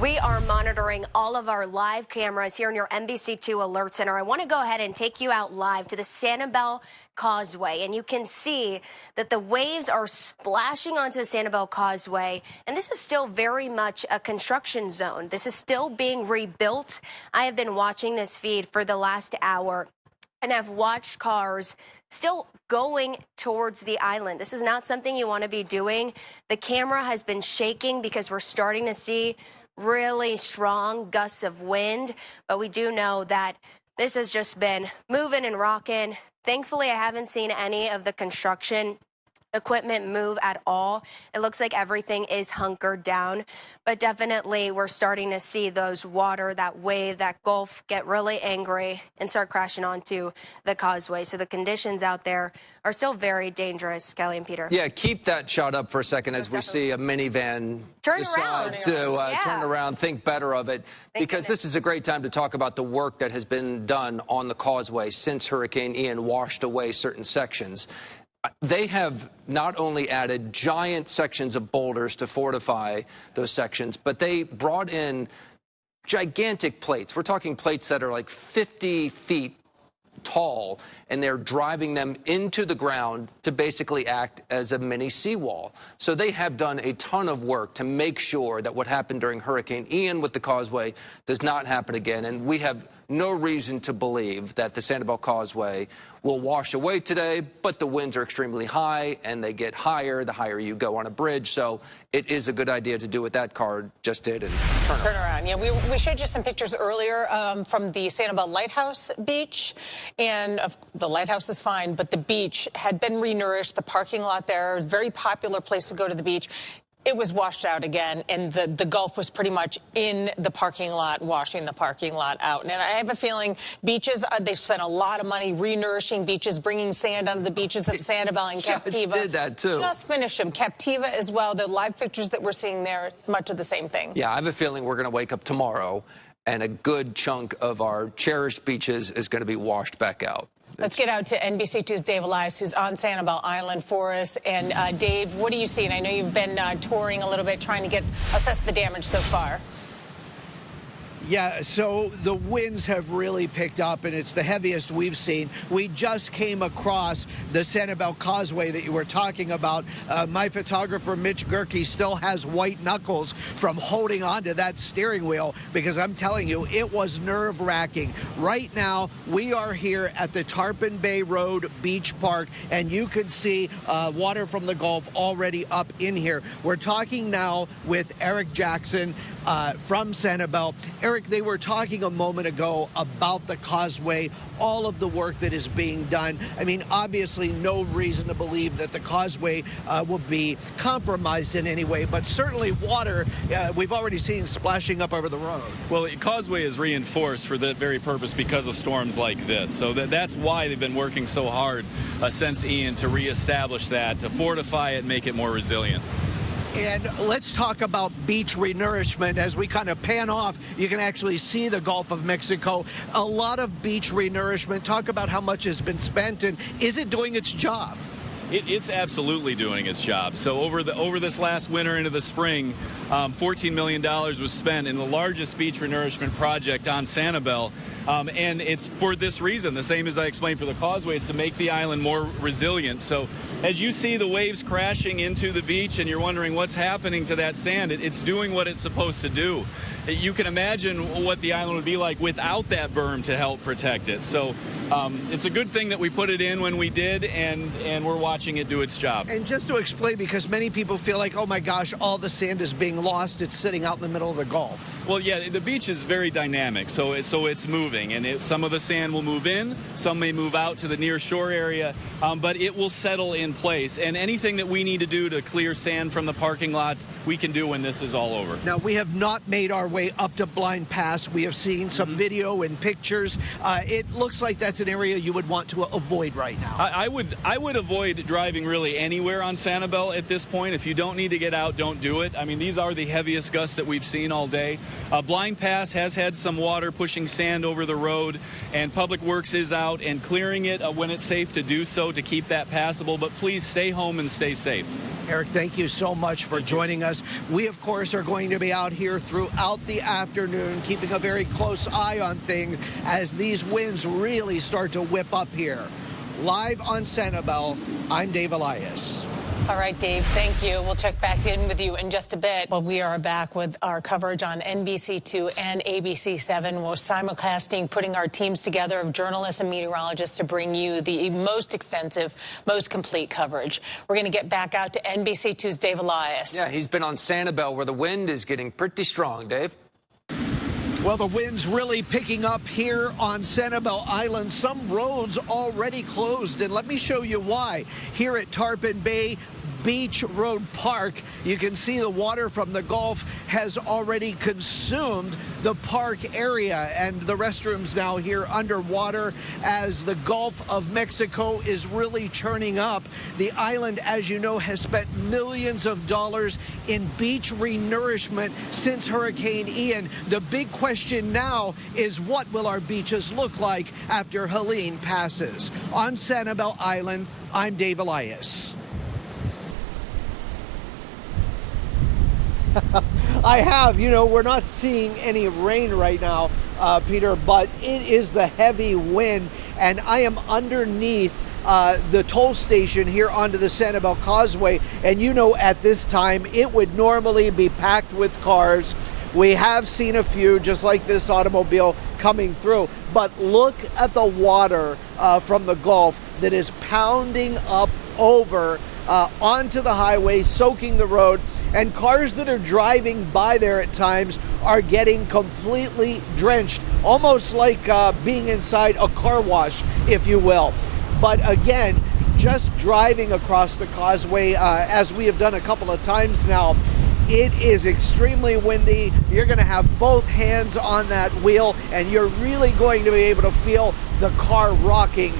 We are monitoring all of our live cameras here in your NBC2 Alert Center. I want to go ahead and take you out live to the Sanibel Causeway, and you can see that the waves are splashing onto the Sanibel Causeway, and this is still very much a construction zone. This is still being rebuilt. I have been watching this feed for the last hour, and I've watched cars still going towards the island. This is not something you want to be doing. The camera has been shaking because we're starting to see really strong gusts of wind, but we do know that this has just been moving and rocking. Thankfully, I haven't seen any of the construction equipment move at all. It looks like everything is hunkered down, but definitely we're starting to see those water, that wave, that gulf get really angry and start crashing onto the causeway. So the conditions out there are still very dangerous, Kelly and Peter. Yeah, keep that shot up for a second as we see a minivan decide to turn around, think better of it, because this is a great time to talk about the work that has been done on the causeway since Hurricane Ian washed away certain sections. They have not only added giant sections of boulders to fortify those sections, but they brought in gigantic plates. We're talking plates that are like 50 feet tall, and they're driving them into the ground to basically act as a mini seawall. So they have done a ton of work to make sure that what happened during Hurricane Ian with the causeway does not happen again. And we have no reason to believe that the Sanibel Causeway will wash away today, but the winds are extremely high, and they get higher the higher you go on a bridge. So it is a good idea to do what that car just did and turn around. Yeah, we showed you some pictures earlier from the Sanibel Lighthouse beach, and the lighthouse is fine, but the beach had been renourished. The parking lot there, very popular place to go to the beach. It was washed out again, and the Gulf was pretty much in the parking lot, washing the parking lot out. And I have a feeling beaches, they've spent a lot of money renourishing beaches, bringing sand onto the beaches of Sanibel and Captiva. Did that too. Just finished them. Captiva as well. The live pictures that we're seeing there, much of the same thing. Yeah, I have a feeling we're going to wake up tomorrow, and a good chunk of our cherished beaches is going to be washed back out. Let's get out to NBC2's Dave Elias, who's on Sanibel Island for us. And Dave, what are you seeing? I know you've been touring a little bit, trying to assess the damage so far. Yeah, so the winds have really picked up, and it's the heaviest we've seen. We just came across the Sanibel Causeway that you were talking about. My photographer, Mitch Gerke, still has white knuckles from holding onto that steering wheel, because I'm telling you, it was nerve-wracking. Right now, we are here at the Tarpon Bay Road Beach Park, and you can see water from the Gulf already up in here. We're talking now with Eric Jackson from Sanibel. Eric, they were talking a moment ago about the causeway, all of the work that is being done. I mean, obviously, no reason to believe that the causeway will be compromised in any way, but certainly water, we've already seen splashing up over the road. Well, the causeway is reinforced for that very purpose because of storms like this. So that's why they've been working so hard since Ian to reestablish that, to fortify it, make it more resilient. And let's talk about beach renourishment. As we kind of pan off, you can actually see the Gulf of Mexico. A lot of beach renourishment. Talk about how much has been spent, and is it doing its job? It's absolutely doing its job. So over this last winter into the spring, $14 million was spent in the largest beach renourishment project on Sanibel. And it's for this reason, the same as I explained for the causeway, it's to make the island more resilient. So as you see the waves crashing into the beach and you're wondering what's happening to that sand, it's doing what it's supposed to do. You can imagine what the island would be like without that berm to help protect it. So it's a good thing that we put it in when we did, and we're watching it do its job. And just to explain, because many people feel like, oh my gosh, all the sand is being lost, it's sitting out in the middle of the Gulf. Well, yeah, the beach is very dynamic, so it's moving, and some of the sand will move in, some may move out to the near shore area, but it will settle in place. And anything that we need to do to clear sand from the parking lots, we can do when this is all over. Now, we have not made our way up to Blind Pass. We have seen some video and pictures. It looks like that's an area you would want to avoid right now. I would avoid driving really anywhere on Sanibel at this point. If you don't need to get out, don't do it. I mean, these are the heaviest gusts that we've seen all day. Blind Pass has had some water pushing sand over the road, and Public Works is out and clearing it when it's safe to do so to keep that passable. But please stay home and stay safe. Eric, thank you so much for joining us. We, of course, are going to be out here throughout the afternoon, keeping a very close eye on things as these winds really start to whip up here. Live on Sanibel, I'm Dave Elias. All right, Dave, thank you. We'll check back in with you in just a bit. Well, we are back with our coverage on NBC2 and ABC7. We're simulcasting, putting our teams together of journalists and meteorologists to bring you the most extensive, most complete coverage. We're going to get back out to NBC2's Dave Elias. Yeah, he's been on Sanibel where the wind is getting pretty strong, Dave. Well, the wind's really picking up here on Sanibel Island. Some roads already closed, and let me show you why. Here at Tarpon Bay Beach Road Park, you can see the water from the Gulf has already consumed the park area, and the restrooms now here underwater as the Gulf of Mexico is really churning up. The island, as you know, has spent millions of dollars in beach renourishment since Hurricane Ian. The big question now is, what will our beaches look like after Helene passes? On Sanibel Island, I'm Dave Elias. I have. You know, we're not seeing any rain right now, Peter, but it is the heavy wind, and I am underneath the toll station here onto the Sanibel Causeway, and you know, at this time it would normally be packed with cars. We have seen a few, just like this automobile coming through, but look at the water from the Gulf that is pounding up over onto the highway, soaking the road, and cars that are driving by there at times are getting completely drenched, almost like being inside a car wash, if you will. But again, just driving across the causeway, as we have done a couple of times now, it is extremely windy. You're going to have both hands on that wheel, and you're really going to be able to feel the car rocking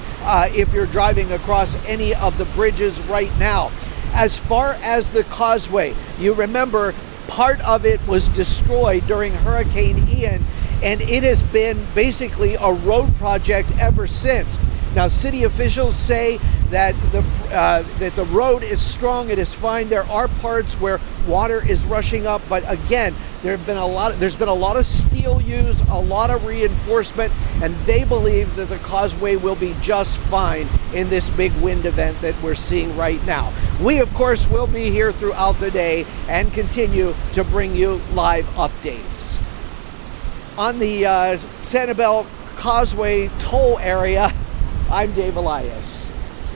if you're driving across any of the bridges right now. As far as the causeway, you remember part of it was destroyed during Hurricane Ian, and it has been basically a road project ever since. Now, city officials say that the road is strong, it is fine. There are parts where water is rushing up, but again, there's been a lot of steel used, a lot of reinforcement, and they believe that the causeway will be just fine in this big wind event that we're seeing right now. We, of course, will be here throughout the day and continue to bring you live updates. On the Sanibel Causeway toll area, I'm Dave Elias.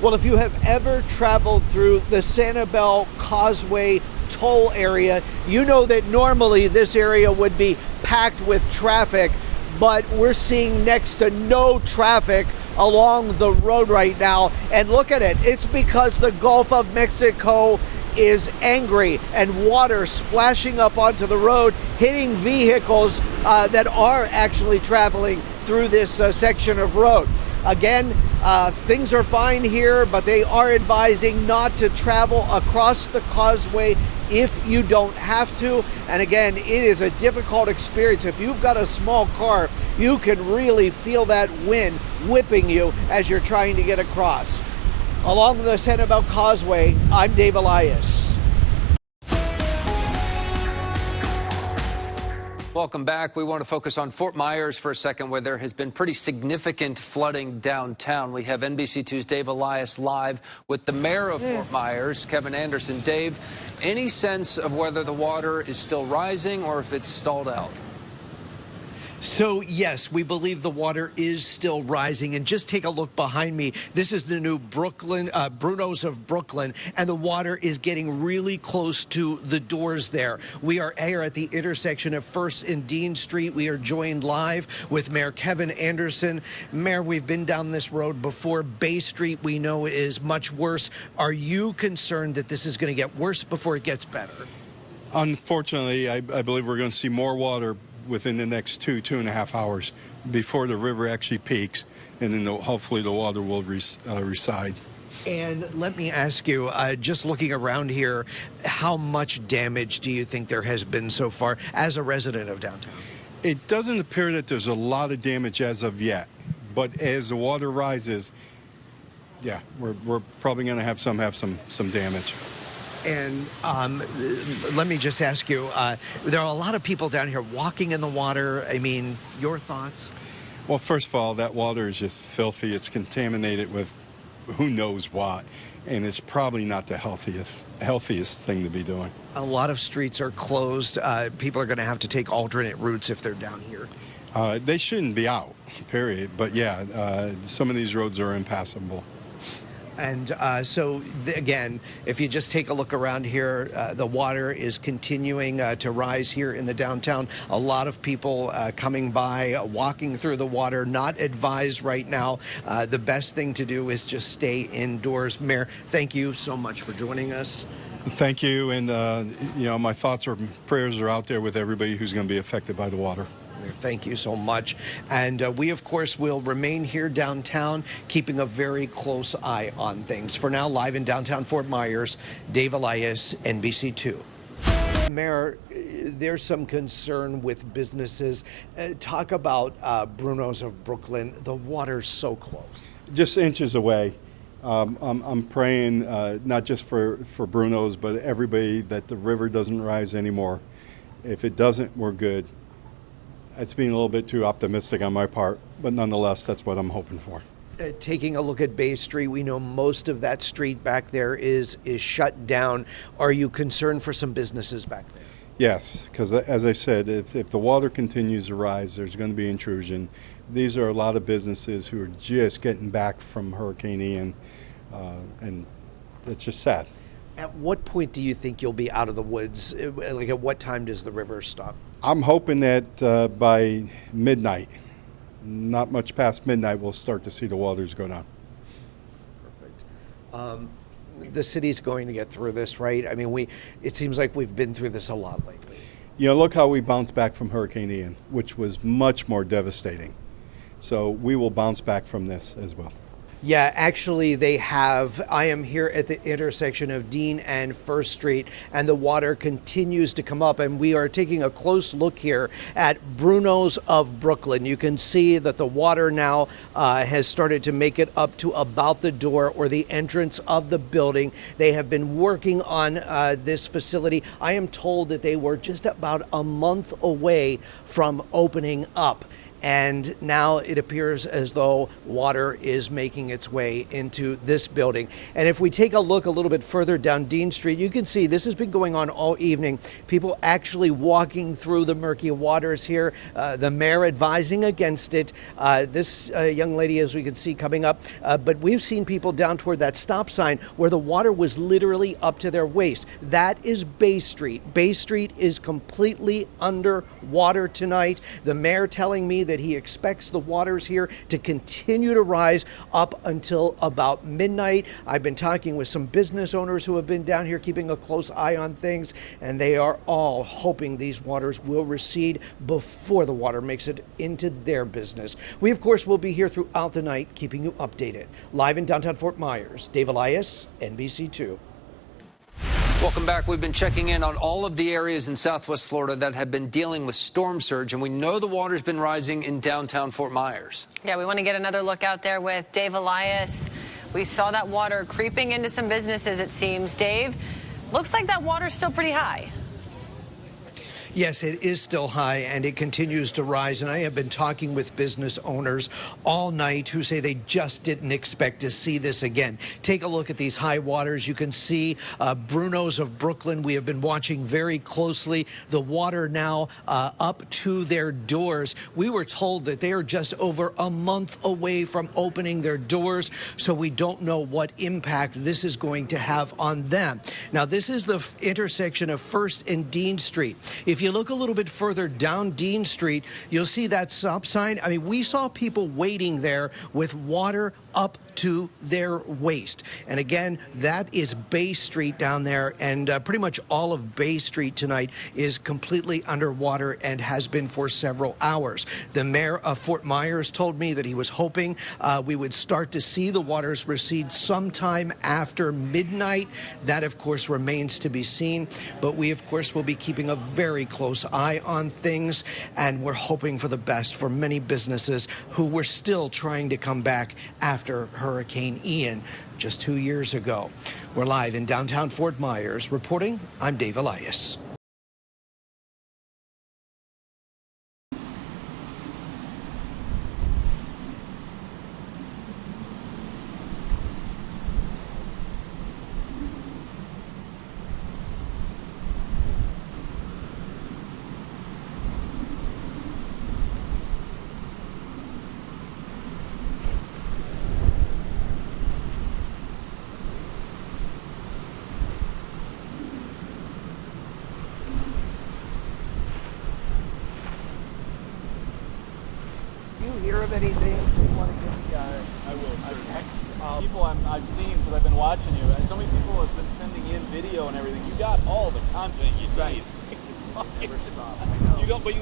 Well, if you have ever traveled through the Sanibel Causeway toll area, you know that normally this area would be packed with traffic, but we're seeing next to no traffic along the road right now. And look at it, it's because the Gulf of Mexico is angry and water splashing up onto the road, hitting vehicles that are actually traveling through this section of road. Again, things are fine here, but they are advising not to travel across the causeway if you don't have to. And again, it is a difficult experience. If you've got a small car, you can really feel that wind whipping you as you're trying to get across. Along the Sanibel Causeway, I'm Dave Elias. Welcome back. We want to focus on Fort Myers for a second, where there has been pretty significant flooding downtown. We have NBC2's Dave Elias live with the mayor of Fort Myers, Kevin Anderson. Dave, any sense of whether the water is still rising or if it's stalled out? So, yes, we believe the water is still rising. And just take a look behind me. This is the new Bruno's of Brooklyn, and the water is getting really close to the doors there. We are here at the intersection of 1st and Dean Street. We are joined live with Mayor Kevin Anderson. Mayor, we've been down this road before. Bay Street, we know, is much worse. Are you concerned that this is going to get worse before it gets better? Unfortunately, I believe we're going to see more water within the next 2.5 hours before the river actually peaks, and then hopefully the water will recede. And let me ask you, just looking around here, how much damage do you think there has been so far as a resident of downtown? It doesn't appear that there's a lot of damage as of yet, but as the water rises, yeah, we're probably going to have some damage. And let me just ask you, there are a lot of people down here walking in the water. I mean, your thoughts? Well, first of all, that water is just filthy. It's contaminated with who knows what, and it's probably not the healthiest thing to be doing. A lot of streets are closed. People are going to have to take alternate routes if they're down here. They shouldn't be out, period. But yeah, some of these roads are impassable. And again, if you just take a look around here, the water is continuing to rise here in the downtown. A lot of people coming by, walking through the water, not advised right now. The best thing to do is just stay indoors. Mayor, thank you so much for joining us. Thank you. And, my thoughts or prayers are out there with everybody who's going to be affected by the water. Thank you so much. And we, of course, will remain here downtown, keeping a very close eye on things. For now, live in downtown Fort Myers, Dave Elias, NBC2. Mayor, there's some concern with businesses. Talk about Bruno's of Brooklyn. The water's so close. Just inches away. I'm praying not just for Bruno's, but everybody that the river doesn't rise anymore. If it doesn't, we're good. It's being a little bit too optimistic on my part, but nonetheless, that's what I'm hoping for. Taking a look at Bay Street, we know most of that street back there is shut down. Are you concerned for some businesses back there? Yes, because as I said, if the water continues to rise, there's going to be intrusion. These are a lot of businesses who are just getting back from Hurricane Ian, and it's just sad. At what point do you think you'll be out of the woods? Like, at what time does the river stop? I'm hoping that by midnight, not much past midnight, we'll start to see the waters go down. Perfect. The city's going to get through this, right? I mean, it seems like we've been through this a lot lately. Look how we bounced back from Hurricane Ian, which was much more devastating. So we will bounce back from this as well. Yeah, actually they have. I am here at the intersection of Dean and First Street, and the water continues to come up, and we are taking a close look here at Bruno's of Brooklyn. You can see that the water now has started to make it up to about the door or the entrance of the building. They have been working on this facility. I am told that they were just about a month away from opening up. And now it appears as though water is making its way into this building. And if we take a look a little bit further down Dean Street, you can see this has been going on all evening. People actually walking through the murky waters here. The mayor advising against it. This young lady, as we can see, coming up. But we've seen people down toward that stop sign where the water was literally up to their waist. That is Bay Street. Bay Street is completely under water tonight. The mayor telling me that he expects the waters here to continue to rise up until about midnight. I've been talking with some business owners who have been down here keeping a close eye on things, and they are all hoping these waters will recede before the water makes it into their business. We, of course, will be here throughout the night keeping you updated. Live in downtown Fort Myers, Dave Elias, NBC2. Welcome back. We've been checking in on all of the areas in Southwest Florida that have been dealing with storm surge, and we know the water's been rising in downtown Fort Myers. Yeah, we want to get another look out there with Dave Elias. We saw that water creeping into some businesses, it seems. Dave, looks like that water's still pretty high. Yes, it is still high, and it continues to rise. And I have been talking with business owners all night who say they just didn't expect to see this again. Take a look at these high waters. You can see Bruno's of Brooklyn. We have been watching very closely. The water now up to their doors. We were told that they are just over a month away from opening their doors, so we don't know what impact this is going to have on them. Now, this is the intersection of First and Dean Street. If you look a little bit further down Dean Street, you'll see that stop sign. I mean, we saw people waiting there with water up to their waist. And again, that is Bay Street down there, and pretty much all of Bay Street tonight is completely underwater and has been for several hours. The mayor of Fort Myers told me that he was hoping we would start to see the waters recede sometime after midnight. That, of course, remains to be seen, but we, of course, will be keeping a very close eye on things, and we're hoping for the best for many businesses who were still trying to come back after after Hurricane Ian just 2 years ago. We're live in downtown Fort Myers. Reporting, I'm Dave Elias. Hear of anything you want to give me I will. a text? People I've seen, because I've been watching you, and so many people have been sending in video and everything. You got all the content you need. Never stop. I know. You don't, but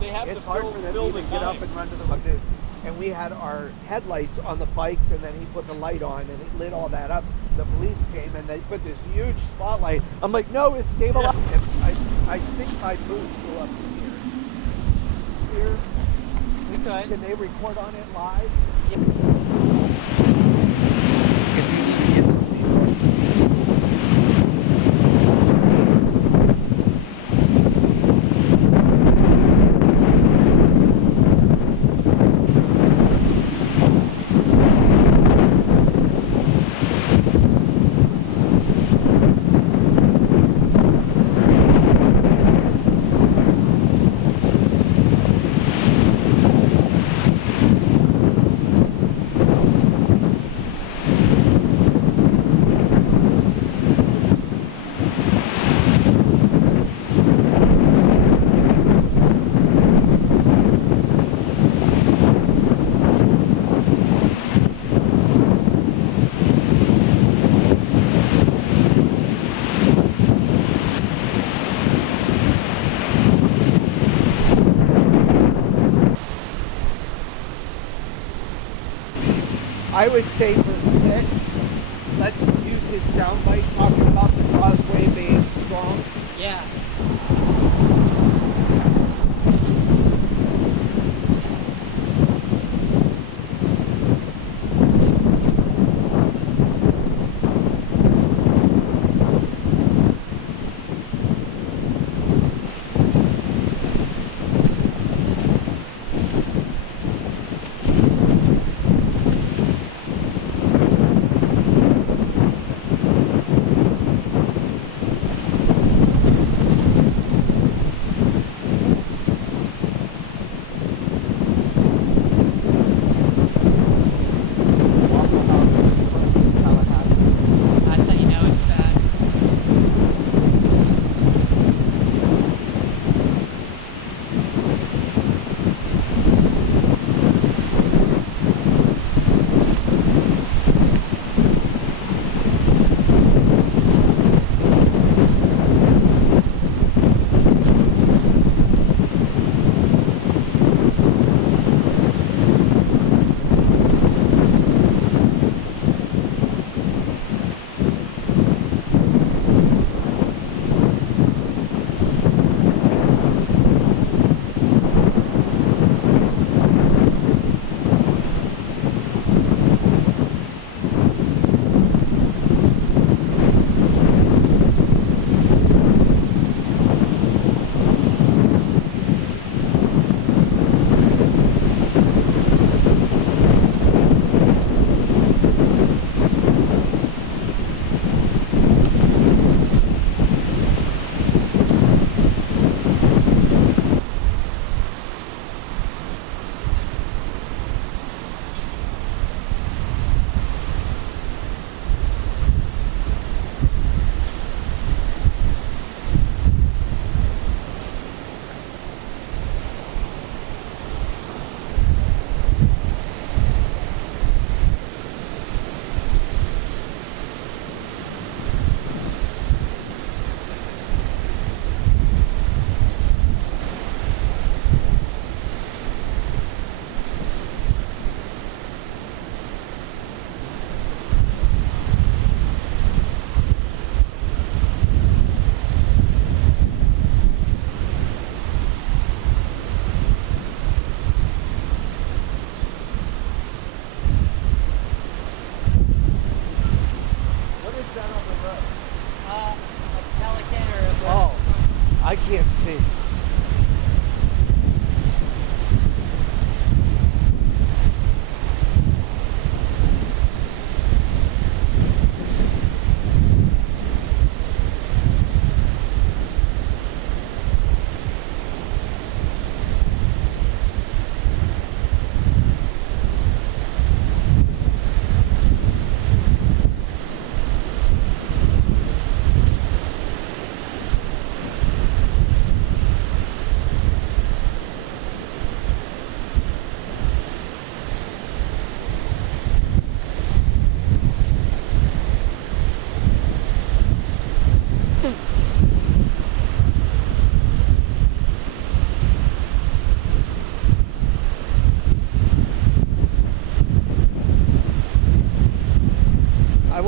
they have It's to hard fill, for them fill to the even get time. up and run to the road. And we had our headlights on the bikes, and then he put the light on, and it lit all that up. The police came, and they put this huge spotlight. I'm like, no, it's Dave Elias. I think my boots go up to here. Here. We could. Can they record on it live? I would say for 6, let's use his soundbite talking about the causeway being strong. Yeah.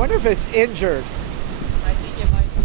wonder if it's injured. I think it might be.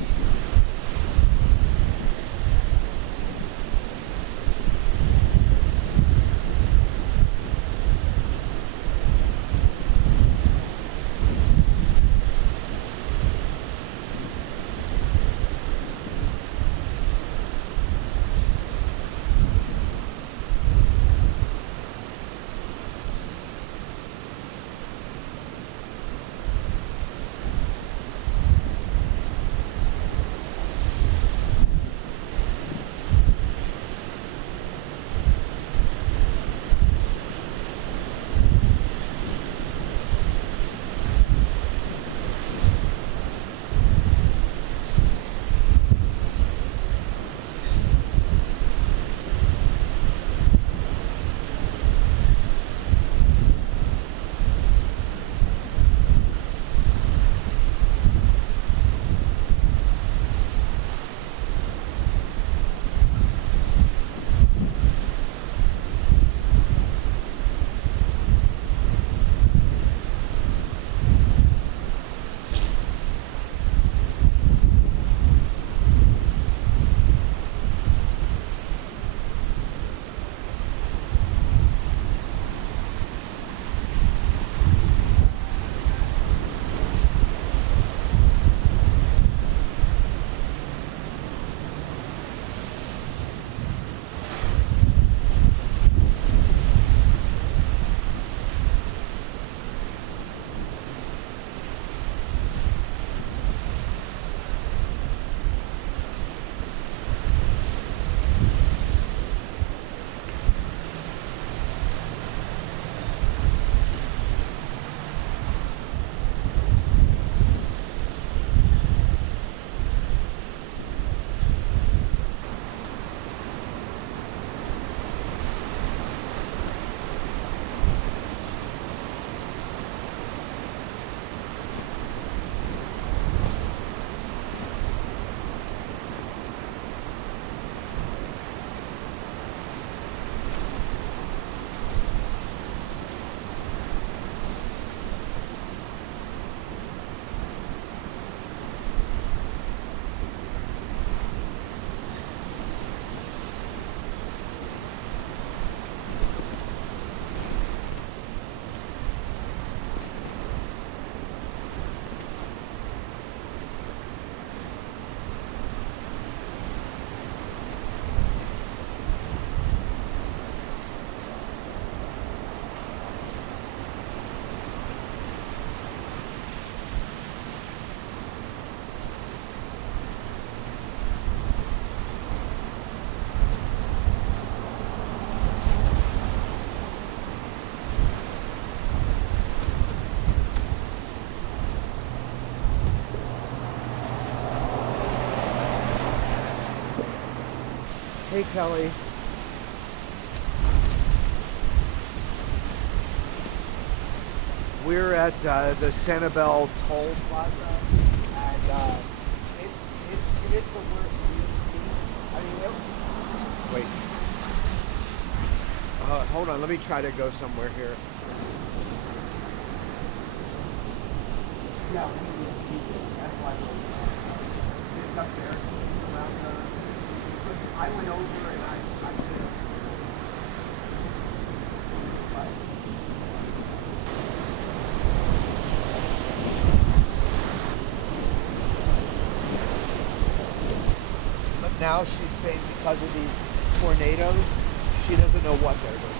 Hey, Kelly. We're at the Sanibel Toll Plaza, and it's the worst we've seen. I mean, wait. Hold on. Let me try to go somewhere here. Yeah, we did. That's why it's up there. Around I went over and I did it. But now she's saying because of these tornadoes, she doesn't know what they're doing.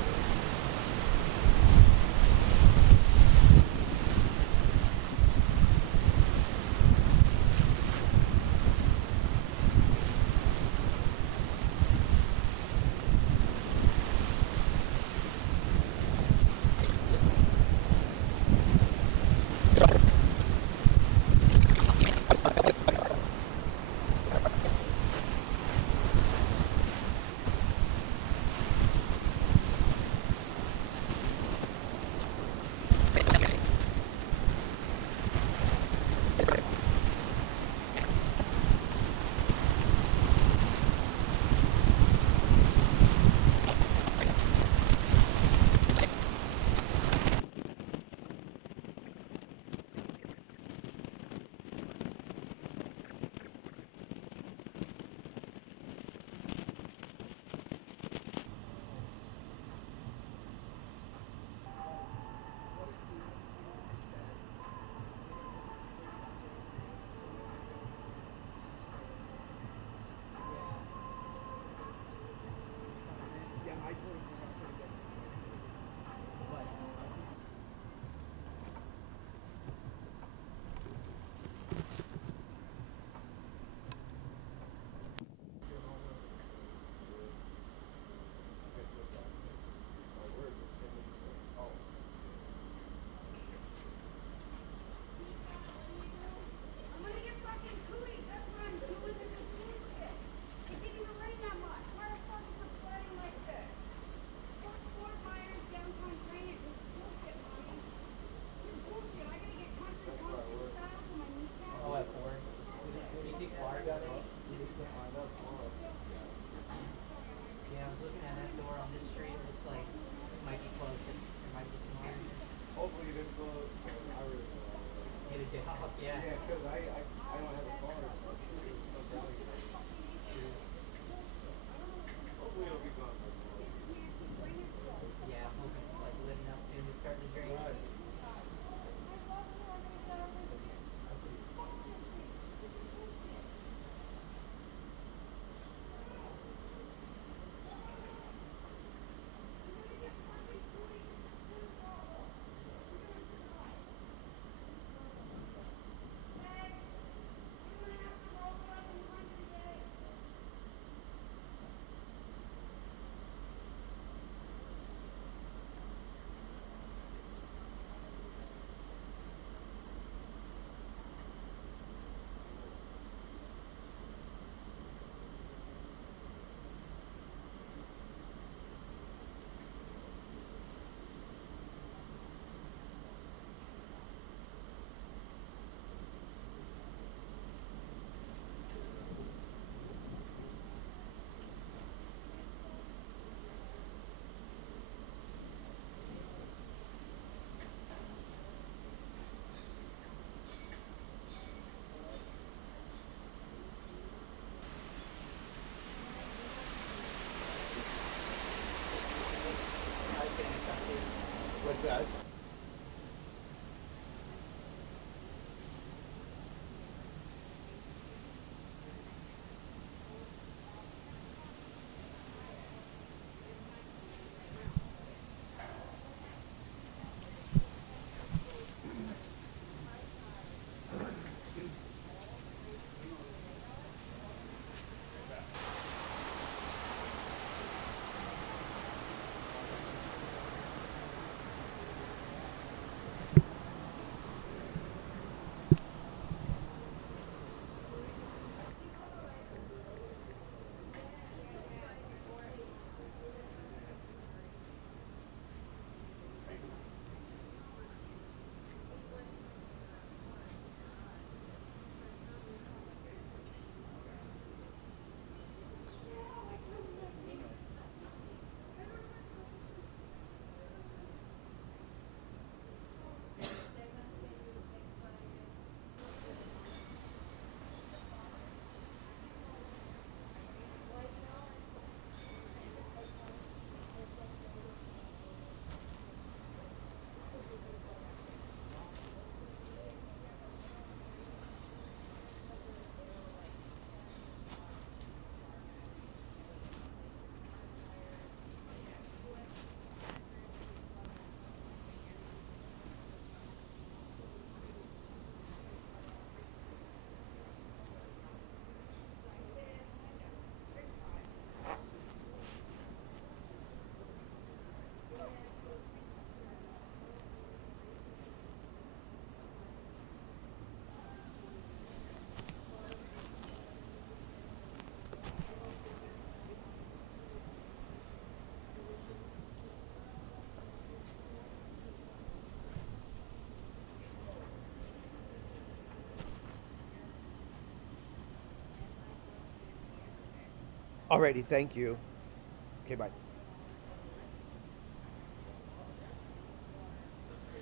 What's that? Alrighty, thank you. Okay, bye.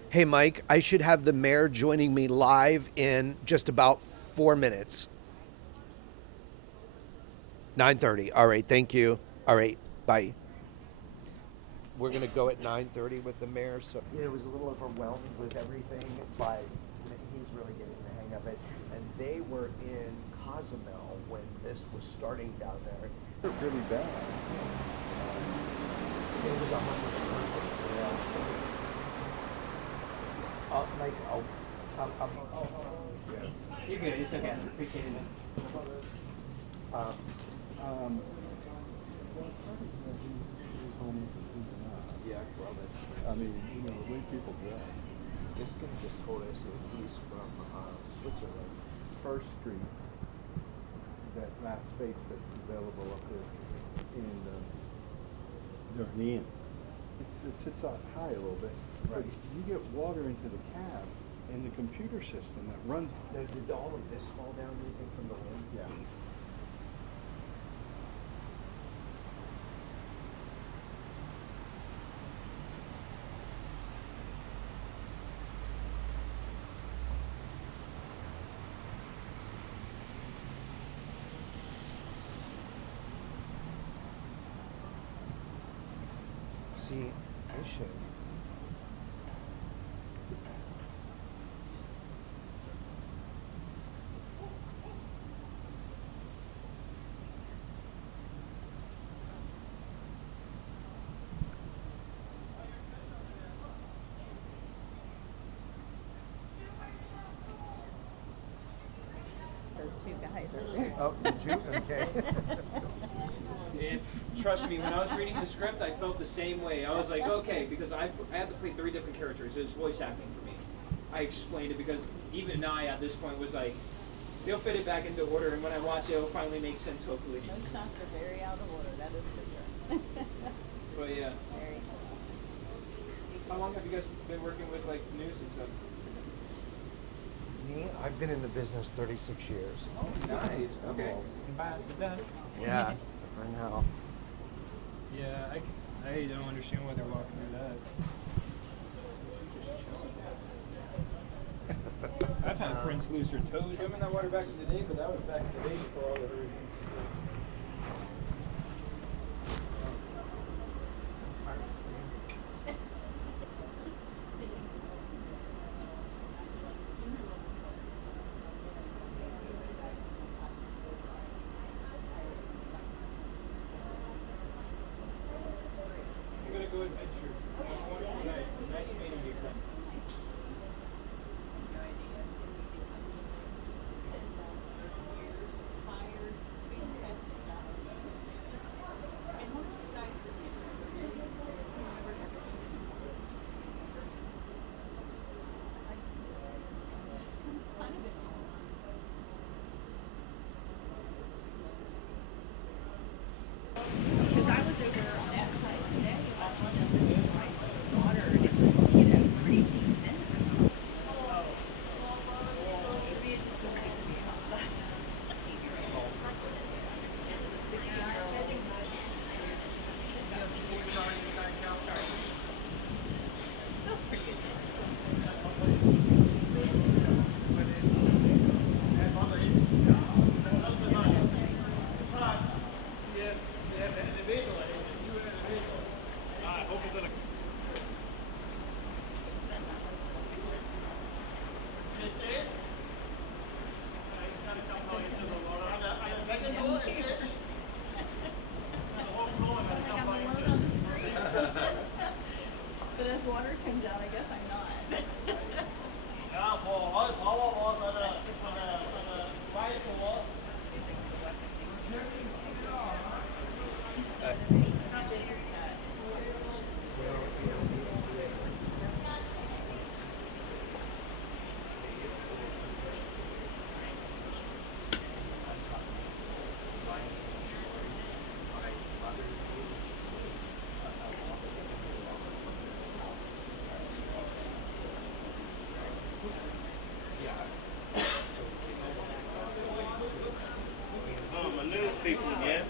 Hey, Mike, I should have the mayor joining me live in just about 4 minutes. 9:30. All right, thank you. All right, bye. We're going to go at 9:30 with the mayor. So it was a little overwhelmed with everything, but he's really getting the hang of it. And they were in Cozumel when this was starting down there. They're really bad. It was 100%. Yeah. Like, You're good. It's okay. Appreciate it. Who's homeless and who's not. yeah, well, that's, I mean, you know, the way people dress. this guy just told us that he's from Switzerland. First Street, that last space that's available up there in Helene. It sits out high a little bit. Right. But you get water into the cab and the computer system that runs. Now, did all of this fall down, do you think, from the wind? Yeah. see issue. Those two guys are there. Oh, did you? Okay. And trust me, when I was reading the script, I felt the same way. I was like, okay, because I had to play 3 different characters. It was voice acting for me. I explained it because even I, at this point, was like, they'll fit it back into order, and when I watch it, it'll finally make sense, hopefully. Those shots are very out of order, that is for sure. But yeah. Very. How long have you guys been working with like news and stuff? Me? I've been in the business 36 years. Oh, nice. Okay. Pass the test. Yeah, I know. Yeah, I don't understand why they're walking through that. I've had friends lose their toes. Swim in that water back in the day, but that was back in the day before all the hurricanes. You're gonna go adventure. Wonderful night. Nice meeting you. Because I was over on that side today, watching the water, and it was, pretty deep in there. Maybe it just don't need to be outside. It's the 16-year-old. So pretty. But as water comes out, I guess I'm not. People again.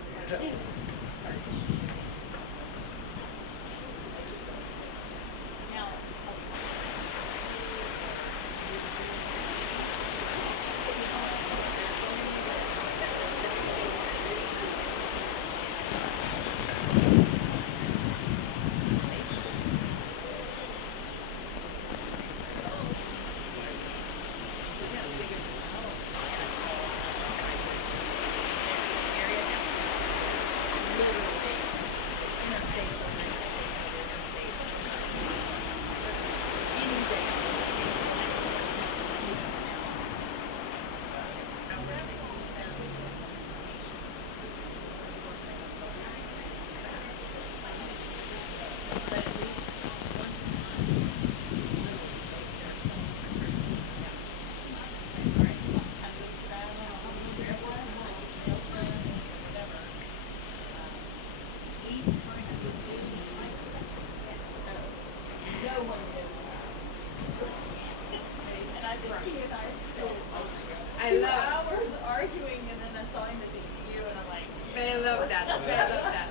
I love hours arguing, and then I saw him at the EU, and I'm like, I love that. I love that.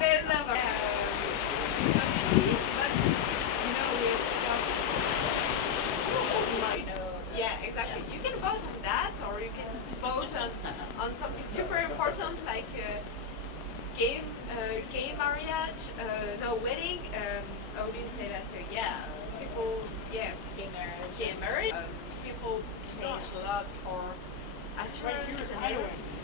I love it. Yeah, exactly. You can vote on that, or you can vote on something super important like gay marriage, the wedding, how do you say that? Yeah, people, yeah, get married. People change a lot for assurance and everything.